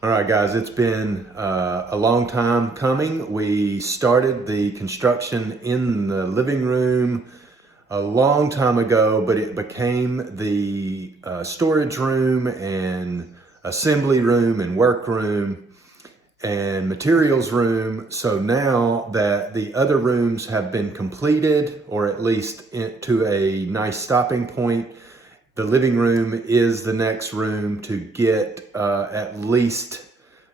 All right, guys, it's been a long time coming. We started the construction in the living room a long time ago, but it became the storage room and assembly room and work room and materials room. So now that the other rooms have been completed, or at least to a nice stopping point, the living room is the next room to get at least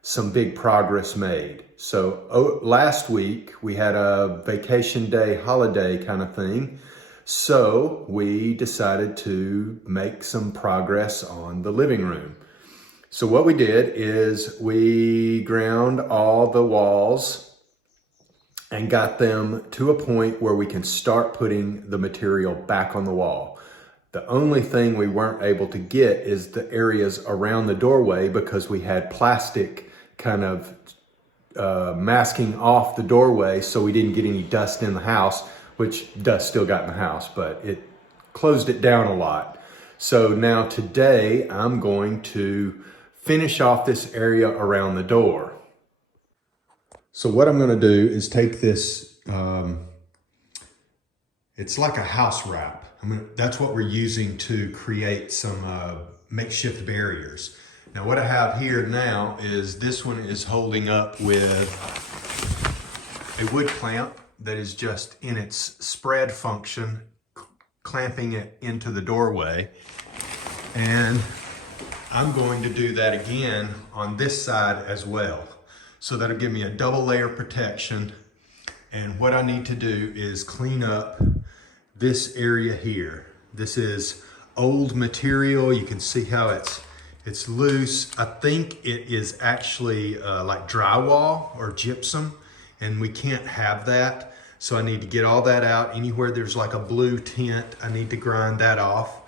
some big progress made. So last week we had a vacation day holiday kind of thing. So we decided to make some progress on the living room. So what we did is we ground all the walls and got them to a point where we can start putting the material back on the wall. The only thing we weren't able to get is the areas around the doorway because we had plastic kind of masking off the doorway so we didn't get any dust in the house, which dust still got in the house, but it closed it down a lot. So now today I'm going to finish off this area around the door. So what I'm going to do is take this, it's like a house wrap. That's what we're using to create some makeshift barriers. Now what I have here now is this one is holding up with a wood clamp that is just in its spread function, clamping it into the doorway. And I'm going to do that again on this side as well. So that'll give me a double layer protection. And what I need to do is clean up this area here. This is old material. You can see how it's loose. I think it is actually like drywall or gypsum, and we can't have that. So I need to get all that out. Anywhere there's like a blue tint, I need to grind that off.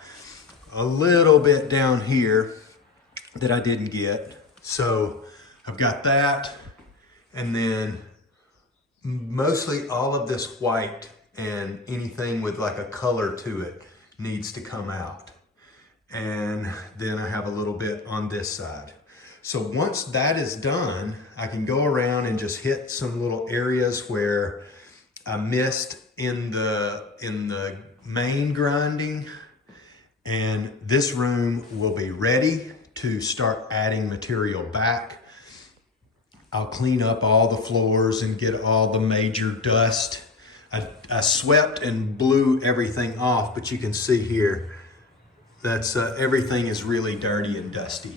A little bit down here that I didn't get. So I've got that, and then mostly all of this white and anything with like a color to it needs to come out. And then I have a little bit on this side. So once that is done, I can go around and just hit some little areas where I missed in the main grinding. And this room will be ready to start adding material back. I'll clean up all the floors and get all the major dust. I swept and blew everything off, but you can see here that's everything is really dirty and dusty.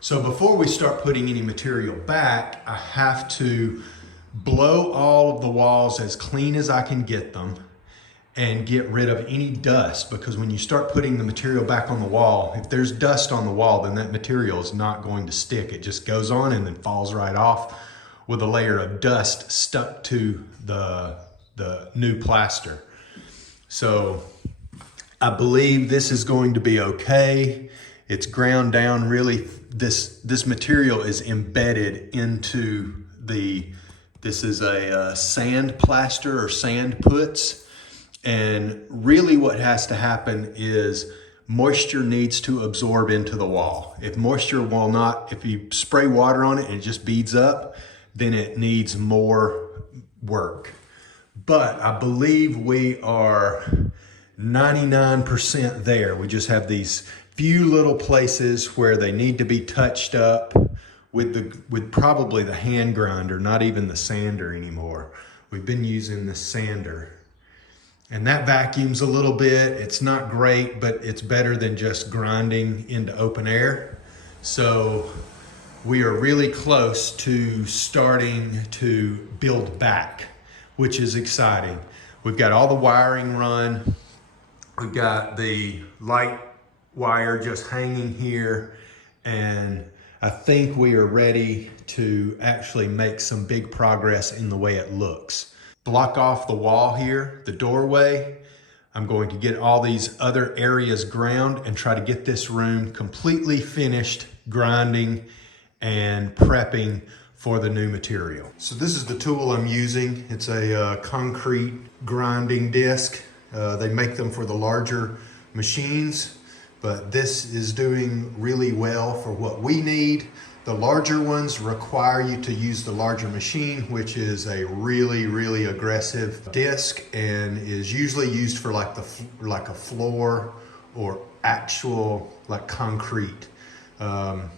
So before we start putting any material back, I have to blow all of the walls as clean as I can get them and get rid of any dust, because when you start putting the material back on the wall, if there's dust on the wall, then that material is not going to stick. It just goes on and then falls right off with a layer of dust stuck to the new plaster. So I believe this is going to be okay. It's ground down really. This material is embedded into this is a sand plaster or sand puts. And really what has to happen is moisture needs to absorb into the wall. If moisture will not, if you spray water on it and it just beads up, then it needs more work. But I believe we are 99% there. We just have these few little places where they need to be touched up with probably the hand grinder, not even the sander anymore. We've been using the sander. And that vacuums a little bit. It's not great, but it's better than just grinding into open air. So we are really close to starting to build back, which is exciting. We've got all the wiring run. We've got the light wire just hanging here. And I think we are ready to actually make some big progress in the way it looks. Block off the wall here, the doorway. I'm going to get all these other areas ground and try to get this room completely finished grinding and prepping for the new material. So this is the tool I'm using. It's a concrete grinding disc. They make them for the larger machines, but this is doing really well for what we need. The larger ones require you to use the larger machine, which is a really, really aggressive disc and is usually used for like a floor or actual like concrete. What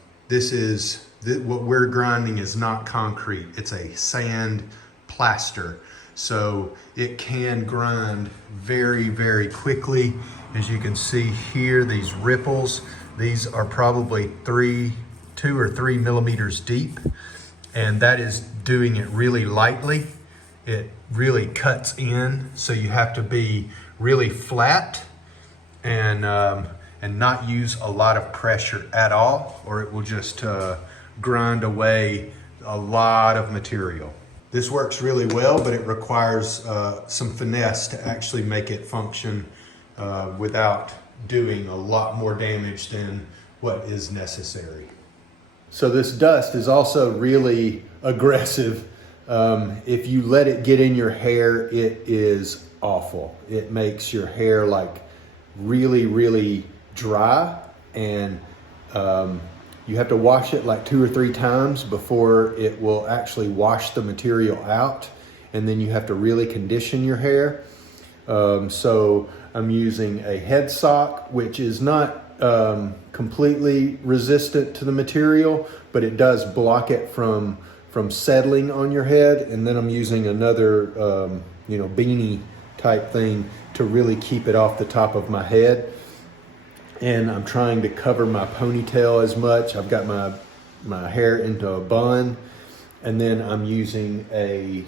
we're grinding is not concrete. It's a sand plaster. So it can grind very, very quickly. As you can see here, these ripples, these are probably 2 or 3 millimeters deep, and that is doing it really lightly. It really cuts in, so you have to be really flat and not use a lot of pressure at all, or it will just grind away a lot of material. This works really well, but it requires some finesse to actually make it function without doing a lot more damage than what is necessary. So this dust is also really aggressive. If you let it get in your hair, it is awful. It makes your hair like really, really dry, and you have to wash it like 2 or 3 times before it will actually wash the material out. And then you have to really condition your hair. So I'm using a head sock, which is not completely resistant to the material, but it does block it from settling on your head. And then I'm using another beanie type thing to really keep it off the top of my head. And I'm trying to cover my ponytail as much. I've got my hair into a bun, and then I'm using a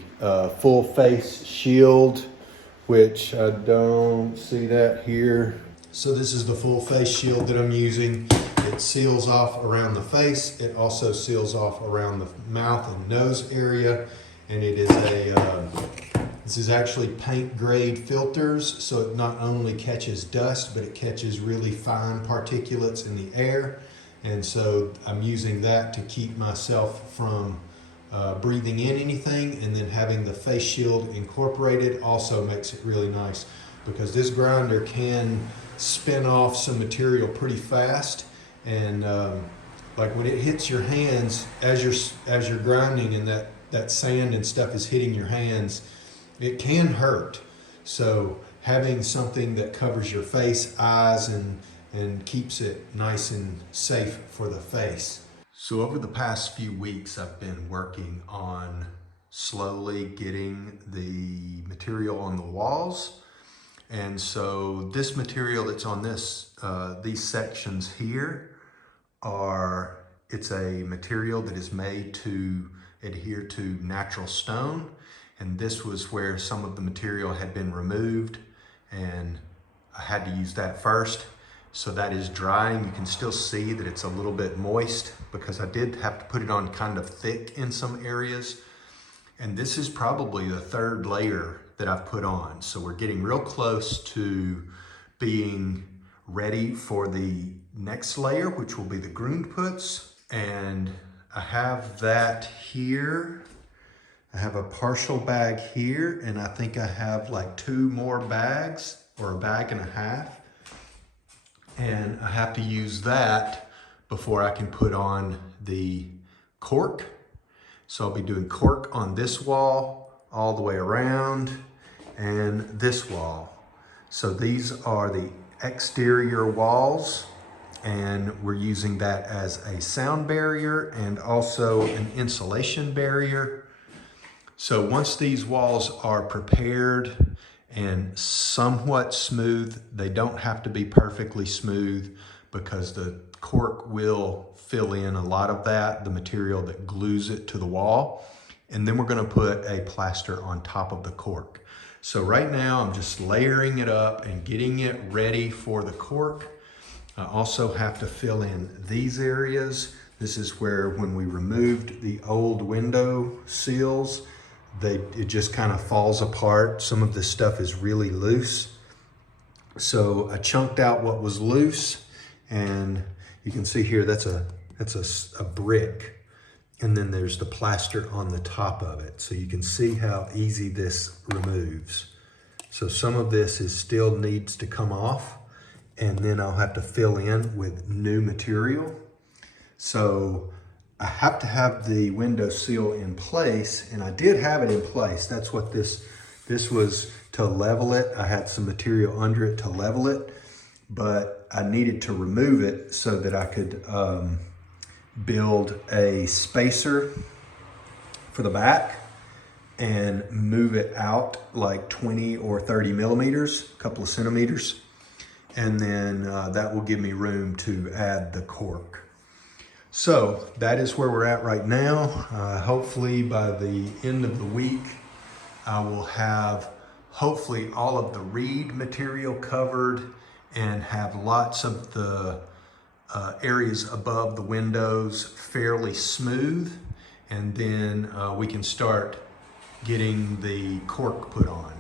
full face shield, which I don't see that here. So this is the full face shield that I'm using. It seals off around the face. It also seals off around the mouth and nose area. And it is this is actually paint grade filters. So it not only catches dust, but it catches really fine particulates in the air. And so I'm using that to keep myself from breathing in anything, and then having the face shield incorporated also makes it really nice, because this grinder can spin off some material pretty fast, and like when it hits your hands as you're grinding and that sand and stuff is hitting your hands, it can hurt. So having something that covers your face, eyes, and keeps it nice and safe for the face. So over the past few weeks, I've been working on slowly getting the material on the walls. And so this material that's on these sections here it's a material that is made to adhere to natural stone. And this was where some of the material had been removed, and I had to use that first. So that is drying. You can still see that it's a little bit moist because I did have to put it on kind of thick in some areas. And this is probably the 3rd layer that I've put on. So we're getting real close to being ready for the next layer, which will be the Grundputz. And I have that here. I have a partial bag here, and I think I have like 2 more bags, or a bag and a half. And I have to use that before I can put on the cork. So I'll be doing cork on this wall all the way around, and this wall. So these are the exterior walls, and we're using that as a sound barrier and also an insulation barrier. So once these walls are prepared and somewhat smooth, they don't have to be perfectly smooth, because the cork will fill in a lot of that, the material that glues it to the wall. And then we're going to put a plaster on top of the cork. So right now I'm just layering it up and getting it ready for the cork. I also have to fill in these areas. This is where, when we removed the old window seals, it just kind of falls apart. Some of this stuff is really loose. So I chunked out what was loose, and you can see here that's a brick, and then there's the plaster on the top of it. So you can see how easy this removes. So some of this still needs to come off, and then I'll have to fill in with new material. So I have to have the window sill in place, and I did have it in place. That's what this was, to level it. I had some material under it to level it, but I needed to remove it so that I could build a spacer for the back and move it out like 20 or 30 millimeters, a couple of centimeters. And then that will give me room to add the cork. So that is where we're at right now. Hopefully by the end of the week, I will have hopefully all of the reed material covered and have lots of the areas above the windows fairly smooth. And then we can start getting the cork put on.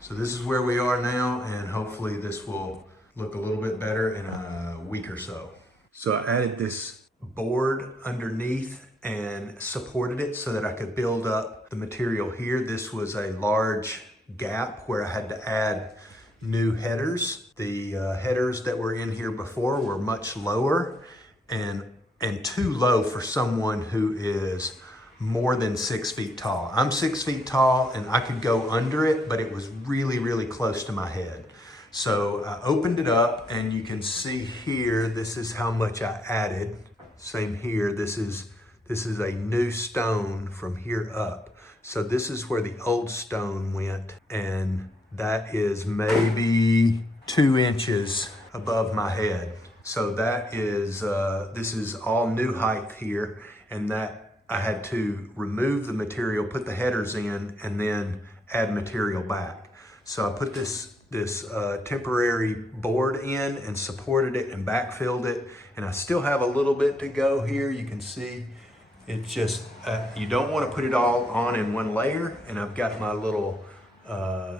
So this is where we are now, and hopefully this will look a little bit better in a week or so. So I added this board underneath and supported it so that I could build up the material here. This was a large gap where I had to add new headers. The headers that were in here before were much lower and too low for someone who is more than 6 feet tall. I'm 6 feet tall and I could go under it, but it was really, really close to my head. So I opened it up and you can see here, this is how much I added. Same here, this is a new stone from here up. So this is where the old stone went, and that is maybe 2 inches above my head. So that is, this is all new height here, and that I had to remove the material, put the headers in, and then add material back. So I put this temporary board in and supported it and backfilled it, and I still have a little bit to go here. You can see it's just, you don't want to put it all on in one layer, and I've got my little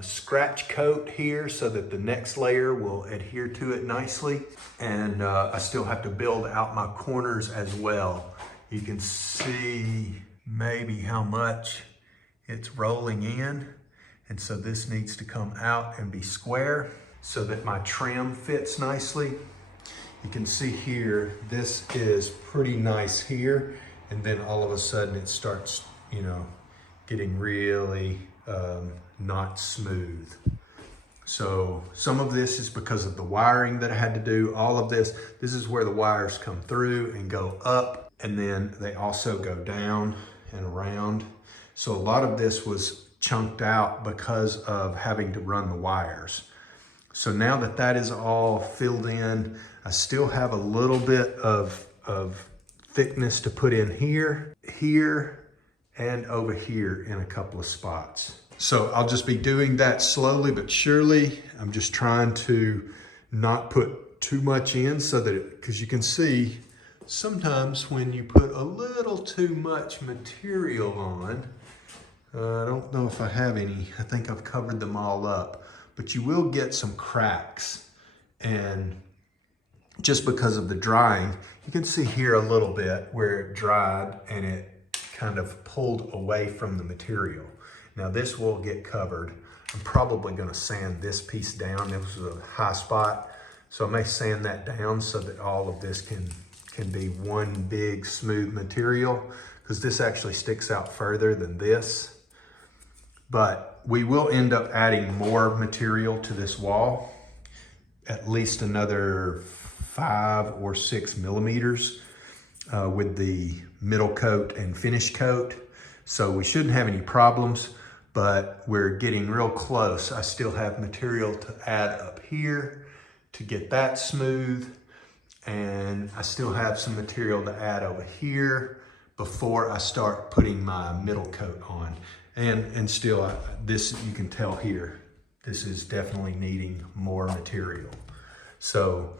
scratch coat here so that the next layer will adhere to it nicely. And I still have to build out my corners as well. You can see maybe how much it's rolling in. And so this needs to come out and be square so that my trim fits nicely. You can see here, this is pretty nice here. And then all of a sudden it starts, you know, getting really not smooth. So some of this is because of the wiring that I had to do. All of this is where the wires come through and go up, and then they also go down and around. So a lot of this was chunked out because of having to run the wires. So now that that is all filled in, I still have a little bit of thickness to put in here, and over here in a couple of spots. So I'll just be doing that slowly but surely. I'm just trying to not put too much in so that because you can see sometimes when you put a little too much material on, I don't know if I have any, I think I've covered them all up, but you will get some cracks. And just because of the drying, you can see here a little bit where it dried and it kind of pulled away from the material. Now this will get covered. I'm probably gonna sand this piece down. This was a high spot, so I may sand that down so that all of this can be one big smooth material, because this actually sticks out further than this. But we will end up adding more material to this wall, at least another 5 or 6 millimeters with the middle coat and finish coat. So we shouldn't have any problems, but we're getting real close. I still have material to add up here to get that smooth. And I still have some material to add over here before I start putting my middle coat on. And still, this, you can tell here, this is definitely needing more material. So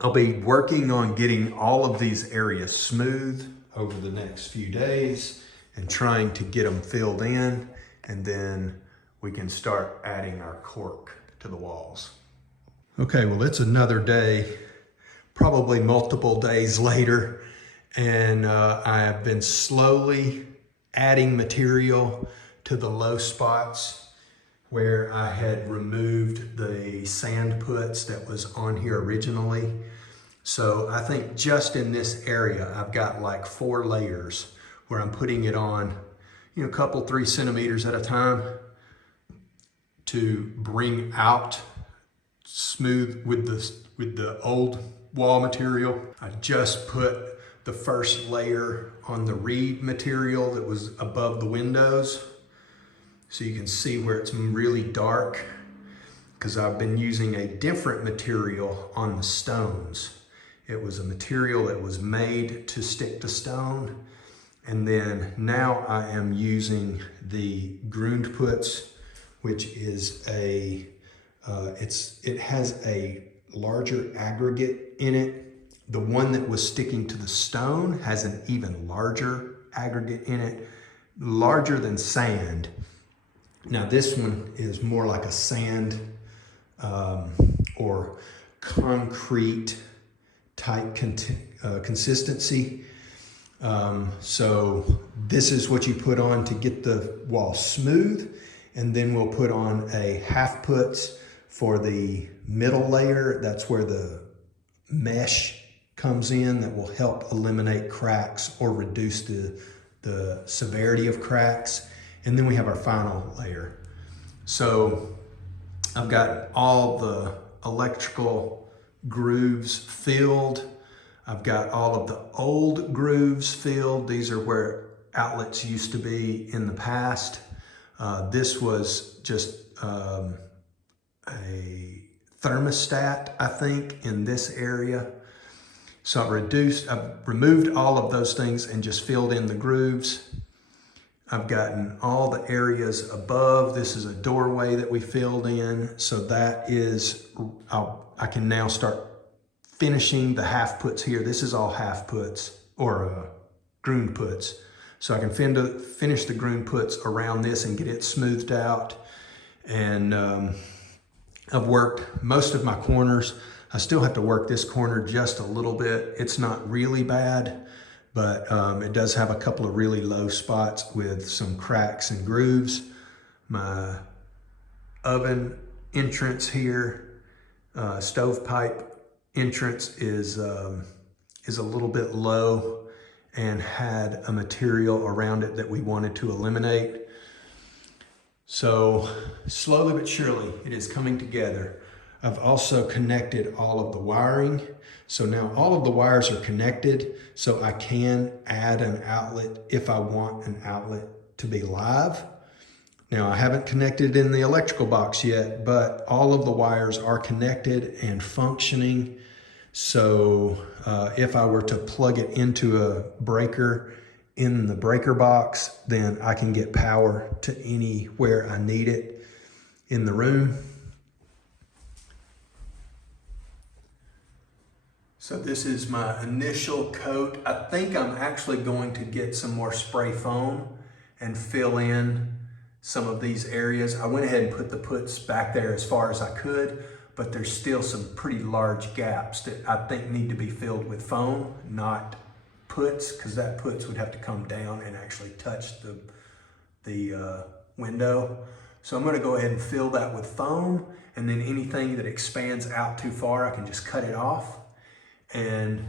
I'll be working on getting all of these areas smooth over the next few days and trying to get them filled in, and then we can start adding our cork to the walls. Okay, well, it's another day, probably multiple days later, and I have been slowly adding material to the low spots where I had removed the sand puts that was on here originally. So I think just in this area, I've got like 4 layers where I'm putting it on, you know, a couple, 3 centimeters at a time to bring out smooth with the old wall material. I just put the first layer on the reed material that was above the windows. So you can see where it's really dark because I've been using a different material on the stones. It was a material that was made to stick to stone. And then now I am using the Grundputs, which is it has a larger aggregate in it. The one that was sticking to the stone has an even larger aggregate in it, larger than sand. Now this one is more like a sand or concrete type consistency. So this is what you put on to get the wall smooth, and then we'll put on a half puts for the middle layer. That's where the mesh comes in that will help eliminate cracks or reduce the severity of cracks. And then we have our final layer. So I've got all the electrical grooves filled. I've got all of the old grooves filled. These are where outlets used to be in the past. This was just a thermostat, I think, in this area. So I've removed all of those things and just filled in the grooves. I've gotten all the areas above. This is a doorway that we filled in. So that is, I can now start finishing the half puts here. This is all half puts or Grundputs. So I can finish the Grundputs around this and get it smoothed out. And I've worked most of my corners. I still have to work this corner just a little bit. It's not really bad, but it does have a couple of really low spots with some cracks and grooves. My oven entrance here, stovepipe entrance is a little bit low and had a material around it that we wanted to eliminate. So slowly but surely it is coming together. I've also connected all of the wiring. So now all of the wires are connected, so I can add an outlet if I want an outlet to be live. Now I haven't connected in the electrical box yet, but all of the wires are connected and functioning. So if I were to plug it into a breaker in the breaker box, then I can get power to anywhere I need it in the room. So this is my initial coat. I think I'm actually going to get some more spray foam and fill in some of these areas. I went ahead and put the puts back there as far as I could, but there's still some pretty large gaps that I think need to be filled with foam, not puts, because that puts would have to come down and actually touch the window. So I'm gonna go ahead and fill that with foam, and then anything that expands out too far, I can just cut it off. And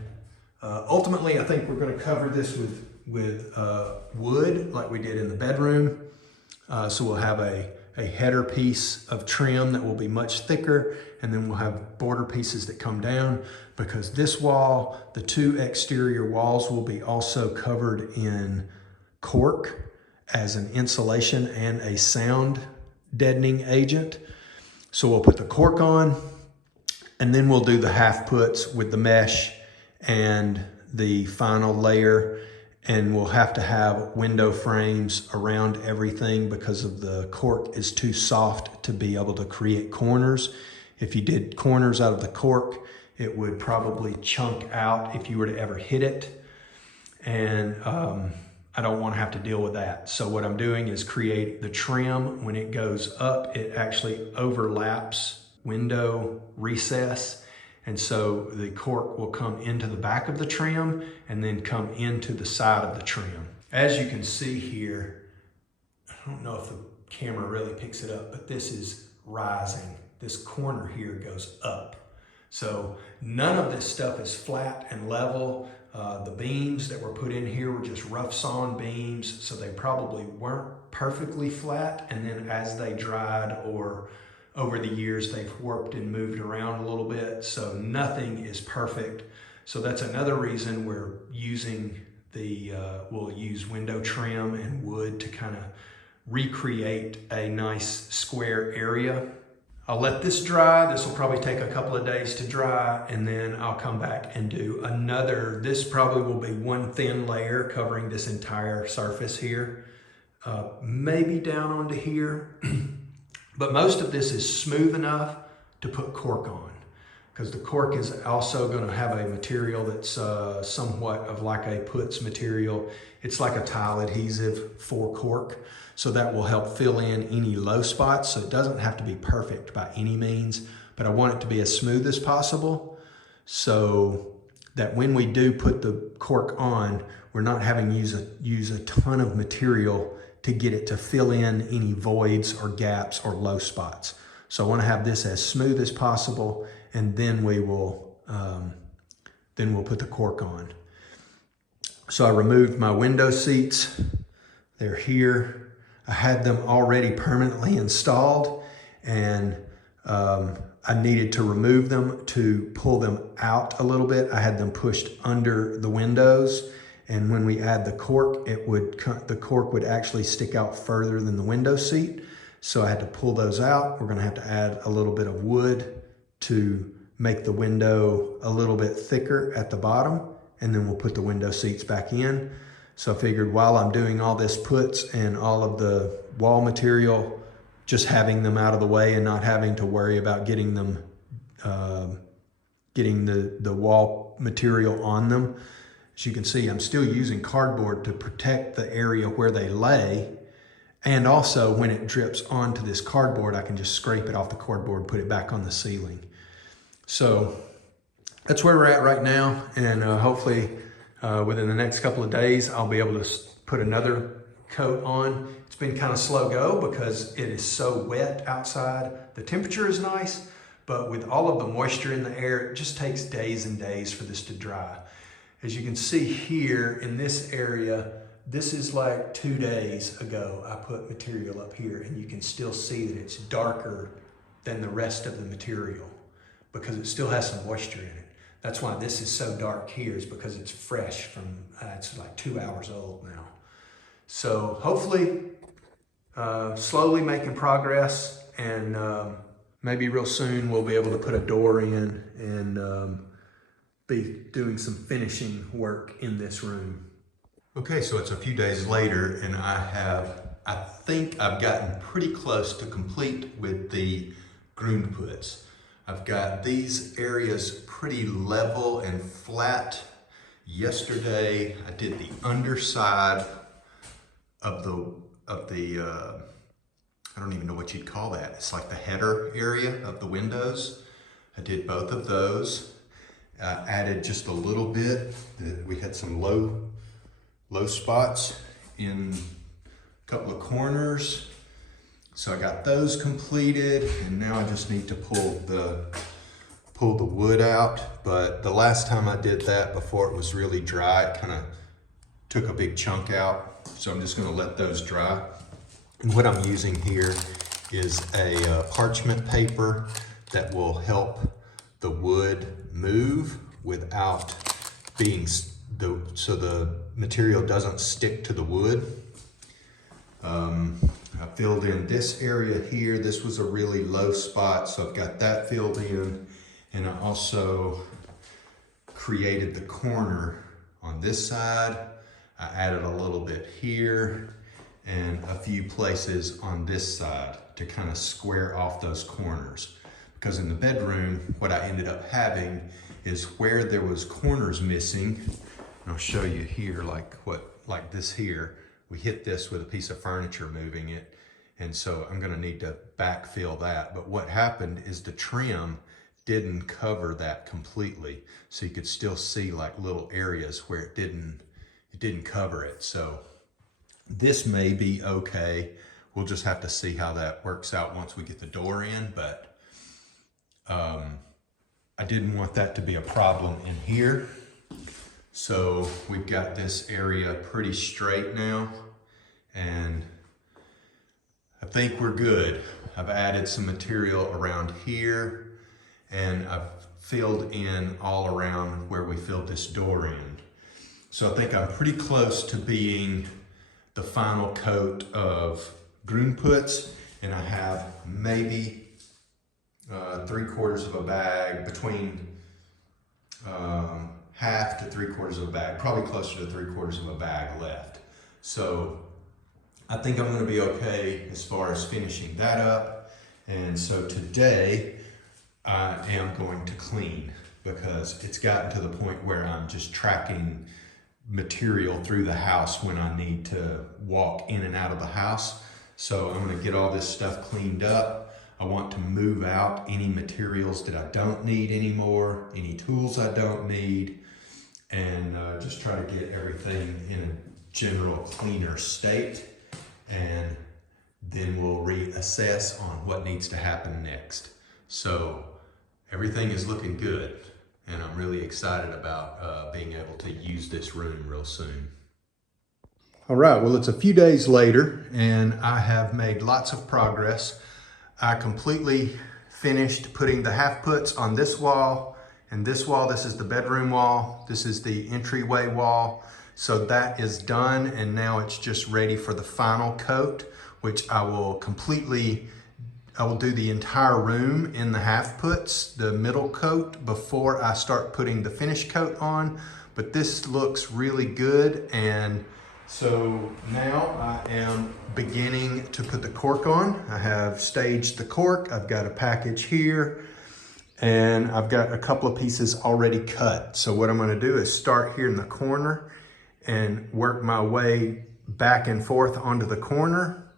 ultimately, I think we're going to cover this with wood like we did in the bedroom. So we'll have a header piece of trim that will be much thicker, and then we'll have border pieces that come down, because this wall, the 2 exterior walls, will be also covered in cork as an insulation and a sound deadening agent. So we'll put the cork on, and then we'll do the half puts with the mesh and the final layer. And we'll have to have window frames around everything because of the cork is too soft to be able to create corners. If you did corners out of the cork, it would probably chunk out if you were to ever hit it. And I don't want to have to deal with that. So what I'm doing is create the trim. When it goes up, it actually overlaps window recess, and so the cork will come into the back of the trim and then come into the side of the trim. As you can see here, I don't know if the camera really picks it up, but this is rising. This corner here goes up. So none of this stuff is flat and level. The beams that were put in here were just rough sawn beams, so they probably weren't perfectly flat. And then as they dried or over the years, they've warped and moved around a little bit. So nothing is perfect. So that's another reason we're using we'll use window trim and wood to kind of recreate a nice square area. I'll let this dry. This will probably take a couple of days to dry, and then I'll come back and do another. This probably will be one thin layer covering this entire surface here, maybe down onto here. But most of this is smooth enough to put cork on, because the cork is also going to have a material that's somewhat of like a Putz material. It's like a tile adhesive for cork. So that will help fill in any low spots. So it doesn't have to be perfect by any means, but I want it to be as smooth as possible so that when we do put the cork on, we're not having to use a ton of material to get it to fill in any voids or gaps or low spots. So I want to have this as smooth as possible, and then we'll put the cork on. So I removed my window seats. They're here. I had them already permanently installed, and I needed to remove them to pull them out a little bit. I had them pushed under the windows, and when we add the cork, the cork would actually stick out further than the window seat. So I had to pull those out. We're gonna have to add a little bit of wood to make the window a little bit thicker at the bottom, and then we'll put the window seats back in. So I figured while I'm doing all this Putz and all of the wall material, just having them out of the way and not having to worry about getting them, getting the wall material on them. As you can see, I'm still using cardboard to protect the area where they lay. And also when it drips onto this cardboard, I can just scrape it off the cardboard, put it back on the ceiling. So that's where we're at right now. And hopefully, within the next couple of days, I'll be able to put another coat on. It's been kind of slow go because it is so wet outside. The temperature is nice, but with all of the moisture in the air, it just takes days and days for this to dry. As you can see here in this area, this is like 2 days ago, I put material up here, and you can still see that it's darker than the rest of the material because it still has some moisture in it. That's why this is so dark here, is because it's fresh from, it's like 2 hours old now. So hopefully, slowly making progress, and maybe real soon we'll be able to put a door in and be doing some finishing work in this room. Okay, so it's a few days later, and I think I've gotten pretty close to complete with the Grundputz. I've got these areas pretty level and flat. Yesterday, I did the underside of the I don't even know what you'd call that. It's like the header area of the windows. I did both of those. Added just a little bit. We had some low spots in a couple of corners. So I got those completed, and now I just need to pull the wood out. But the last time I did that, before it was really dry, it kind of took a big chunk out. So I'm just gonna let those dry. And what I'm using here is a parchment paper that will help the wood move without being, so the material doesn't stick to the wood. I filled in this area here. This was a really low spot, so I've got that filled in. And I also created the corner on this side. I added a little bit here and a few places on this side to kind of square off those corners. Because in the bedroom, what I ended up having is where there was corners missing, and I'll show you here, like this here, we hit this with a piece of furniture moving it, and so I'm gonna need to backfill that. But what happened is the trim didn't cover that completely, so you could still see like little areas where it didn't cover it. So this may be okay. We'll just have to see how that works out once we get the door in, but I didn't want that to be a problem in here. So we've got this area pretty straight now, and I think we're good. I've added some material around here, and I've filled in all around where we filled this door in. So I think I'm pretty close to being the final coat of Grundputs, and I have maybe 3/4 of a bag, between half to 3/4 of a bag, probably closer to 3/4 of a bag left. So I think I'm gonna be okay as far as finishing that up. And so today I am going to clean, because it's gotten to the point where I'm just tracking material through the house when I need to walk in and out of the house. So I'm gonna get all this stuff cleaned up. I want to move out any materials that I don't need anymore, any tools I don't need, and just try to get everything in a general cleaner state. And then we'll reassess on what needs to happen next. So everything is looking good, and I'm really excited about being able to use this room real soon. All right, well, it's a few days later, and I have made lots of progress. I completely finished putting the half puts on this wall and this wall. This is the bedroom wall. This is the entryway wall. So that is done, and now it's just ready for the final coat, which I will do the entire room in the half puts, the middle coat, before I start putting the finish coat on. But this looks really good, and so now I am beginning to put the cork on. I have staged the cork. I've got a package here, and I've got a couple of pieces already cut. So what I'm gonna do is start here in the corner and work my way back and forth onto the corner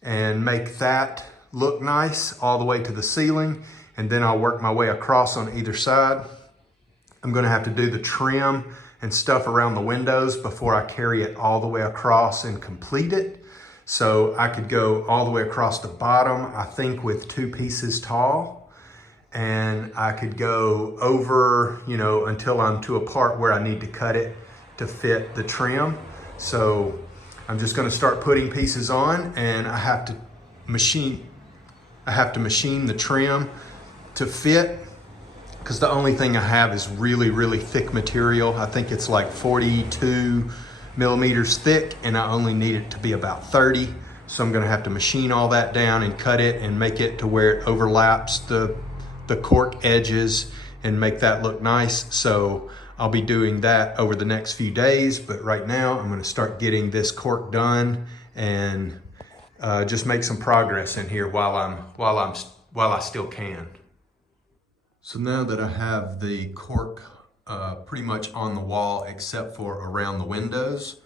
and make that look nice all the way to the ceiling. And then I'll work my way across on either side. I'm gonna have to do the trim and stuff around the windows before I carry it all the way across and complete it. So I could go all the way across the bottom, I think with 2 pieces tall. And I could go over, you know, until I'm to a part where I need to cut it to fit the trim. So I'm just gonna start putting pieces on, and I have to machine the trim to fit, because the only thing I have is really, really thick material. I think it's like 42 millimeters thick, and I only need it to be about 30. So I'm gonna have to machine all that down and cut it and make it to where it overlaps the cork edges and make that look nice. So I'll be doing that over the next few days, but right now I'm gonna start getting this cork done and just make some progress in here while I still can. So now that I have the cork pretty much on the wall except for around the windows,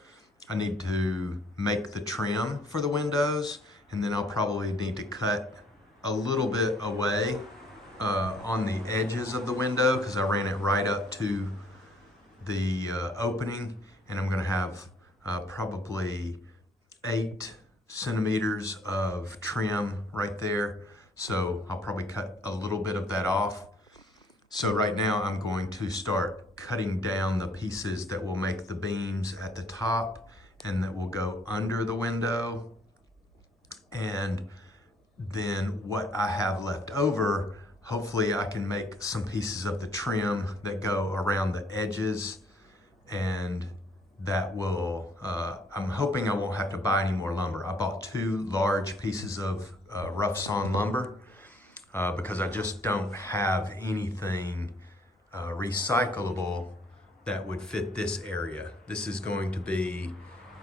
I need to make the trim for the windows, and then I'll probably need to cut a little bit away on the edges of the window, because I ran it right up to the opening, and I'm gonna have probably 8 centimeters of trim right there. So I'll probably cut a little bit of that off. So right now I'm going to start cutting down the pieces that will make the beams at the top and that will go under the window. And then what I have left over, hopefully I can make some pieces of the trim that go around the edges, and that will, I'm hoping I won't have to buy any more lumber. I bought 2 large pieces of rough sawn lumber because I just don't have anything recyclable that would fit this area. This is going to be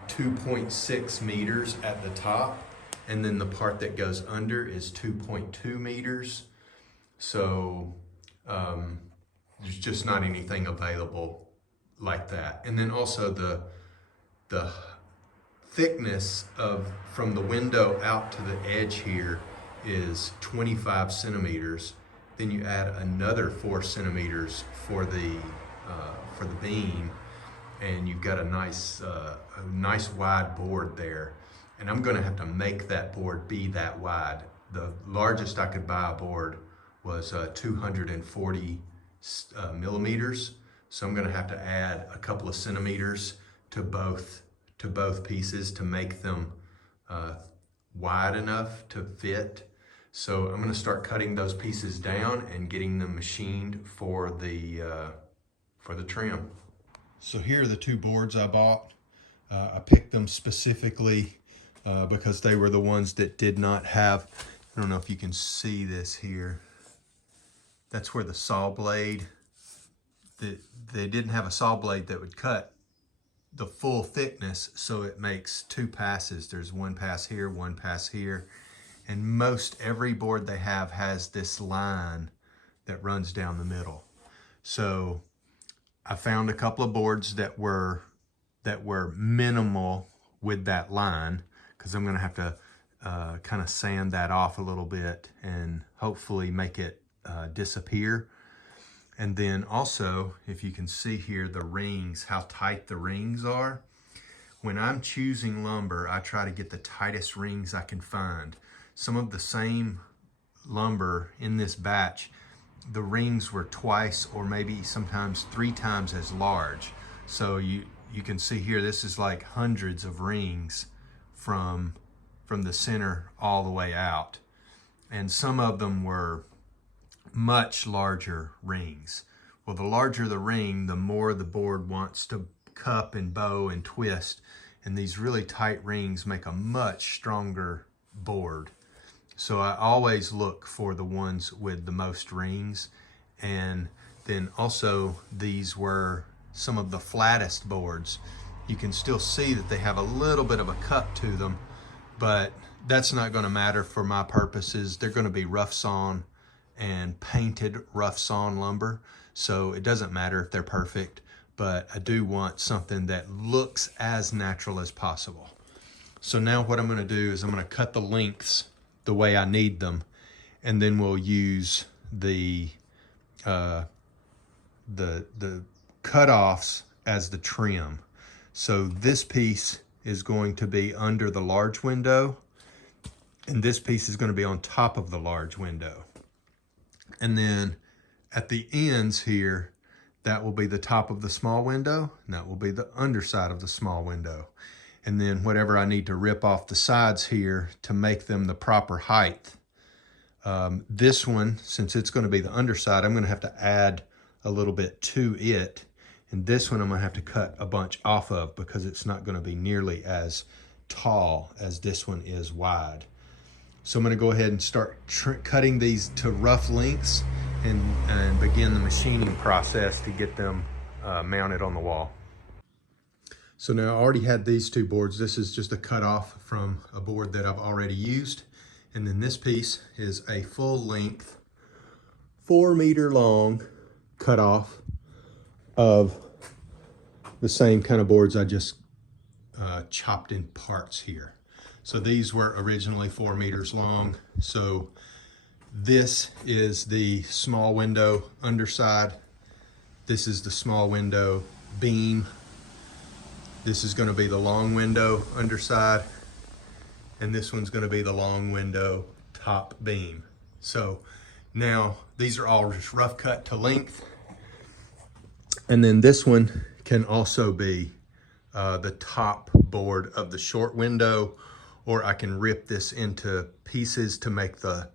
2.6 meters at the top, and then the part that goes under is 2.2 meters. So there's just not anything available like that. And then also the thickness from the window out to the edge here is 25 centimeters. Then you add another 4 centimeters for the beam, and you've got a nice wide board there. And I'm gonna have to make that board be that wide. The largest I could buy a board was 240 millimeters. So I'm gonna have to add a couple of centimeters to both pieces to make them wide enough to fit. So I'm gonna start cutting those pieces down and getting them machined for the trim. So here are the two boards I bought. I picked them specifically because they were the ones that did not have, I don't know if you can see this here. That's where the saw blade, they didn't have a saw blade that would cut the full thickness, so it makes two passes. There's one pass here, one pass here. And most every board they have has this line that runs down the middle. So I found a couple of boards that were minimal with that line, because I'm gonna have to kind of sand that off a little bit and hopefully make it disappear. And then also, if you can see here, the rings, how tight the rings are. When I'm choosing lumber, I try to get the tightest rings I can find. Some of the same lumber in this batch, the rings were twice or maybe sometimes 3 times as large. So you can see here, this is like hundreds of rings from the center all the way out. And some of them were much larger rings. Well, the larger the ring, the more the board wants to cup and bow and twist. And these really tight rings make a much stronger board. So I always look for the ones with the most rings. And then also these were some of the flattest boards. You can still see that they have a little bit of a cut to them, but that's not going to matter for my purposes. They're going to be rough sawn and painted rough sawn lumber. So it doesn't matter if they're perfect, but I do want something that looks as natural as possible. So now what I'm going to do is I'm going to cut the lengths the way I need them, and then we'll use the cutoffs as the trim. So this piece is going to be under the large window, and this piece is going to be on top of the large window. And then at the ends here, that will be the top of the small window, and that will be the underside of the small window. And then whatever I need to rip off the sides here to make them the proper height. This one, since it's going to be the underside, I'm going to have to add a little bit to it. And this one I'm going to have to cut a bunch off of because it's not going to be nearly as tall as this one is wide. So I'm going to go ahead and start cutting these to rough lengths and begin the machining process to get them mounted on the wall. So now I already had these two boards. This is just a cutoff from a board that I've already used. And then this piece is a full length, 4 meter long cutoff of the same kind of boards I just chopped in parts here. So these were originally 4 meters long. So this is the small window underside. This is the small window beam. This is going to be the long window underside, and this one's going to be the long window top beam. So now these are all just rough cut to length. And then this one can also be the top board of the short window, or I can rip this into pieces to make the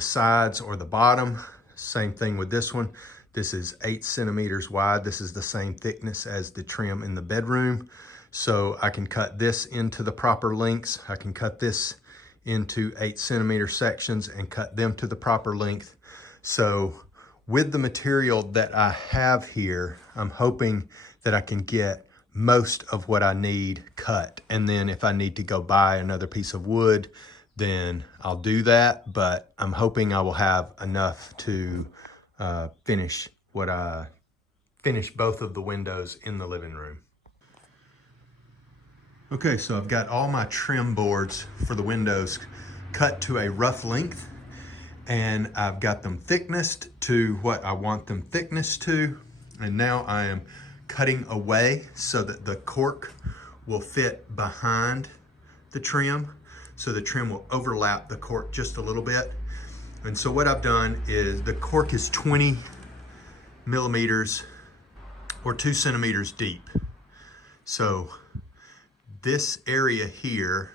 sides or the bottom. Same thing with this one. This is 8 centimeters wide. This is the same thickness as the trim in the bedroom. So I can cut this into the proper lengths. I can cut this into 8 centimeter sections and cut them to the proper length. So with the material that I have here, I'm hoping that I can get most of what I need cut. And then if I need to go buy another piece of wood, then I'll do that. But I'm hoping I will have enough to finish both of the windows in the living room. Okay, so I've got all my trim boards for the windows cut to a rough length, and I've got them thicknessed to what I want them thicknessed to. And now I am cutting away so that the cork will fit behind the trim. So the trim will overlap the cork just a little bit. And so what I've done is the cork is 20 millimeters or 2 centimeters deep. So this area here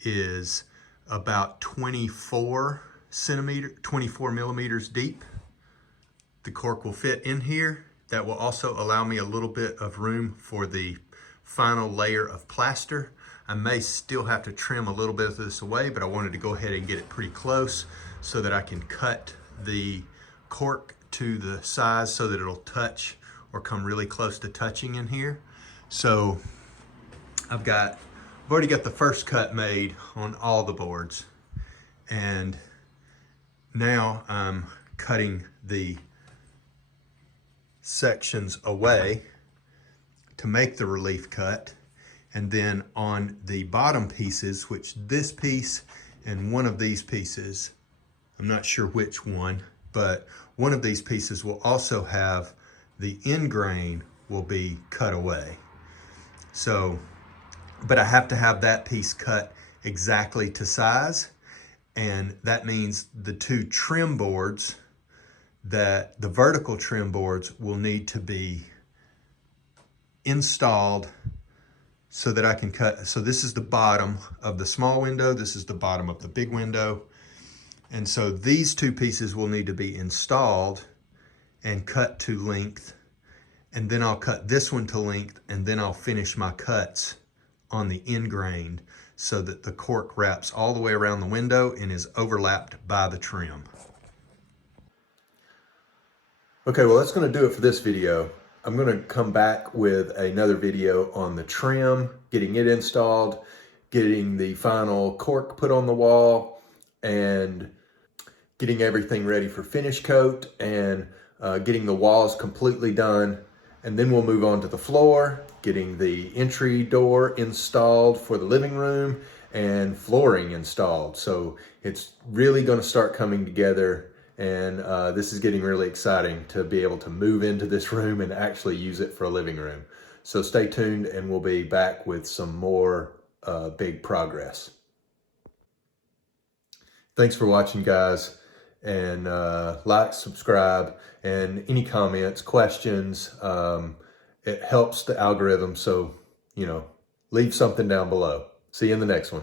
is about 24 millimeters deep. The cork will fit in here. That will also allow me a little bit of room for the final layer of plaster. I may still have to trim a little bit of this away, but I wanted to go ahead and get it pretty close so that I can cut the cork to the size so that it'll touch or come really close to touching in here. So I've already got the first cut made on all the boards, and now I'm cutting the sections away to make the relief cut. And then on the bottom pieces, which this piece and one of these pieces, I'm not sure which one, but one of these pieces will also have the end grain will be cut away. So, but I have to have that piece cut exactly to size. And that means the two trim boards, that the vertical trim boards will need to be installed so that I can cut. So this is the bottom of the small window. This is the bottom of the big window. And so these two pieces will need to be installed and cut to length. And then I'll cut this one to length, and then I'll finish my cuts on the end grain so that the cork wraps all the way around the window and is overlapped by the trim. Okay, well, that's going to do it for this video. I'm going to come back with another video on the trim, getting it installed, getting the final cork put on the wall, and getting everything ready for finish coat, and getting the walls completely done. And then we'll move on to the floor, getting the entry door installed for the living room and flooring installed. So it's really going to start coming together, and this is getting really exciting to be able to move into this room and actually use it for a living room. So stay tuned, and we'll be back with some more big progress. Thanks for watching, guys, and like, subscribe, and any comments, questions. It helps the algorithm, so leave something down below. See you in the next one.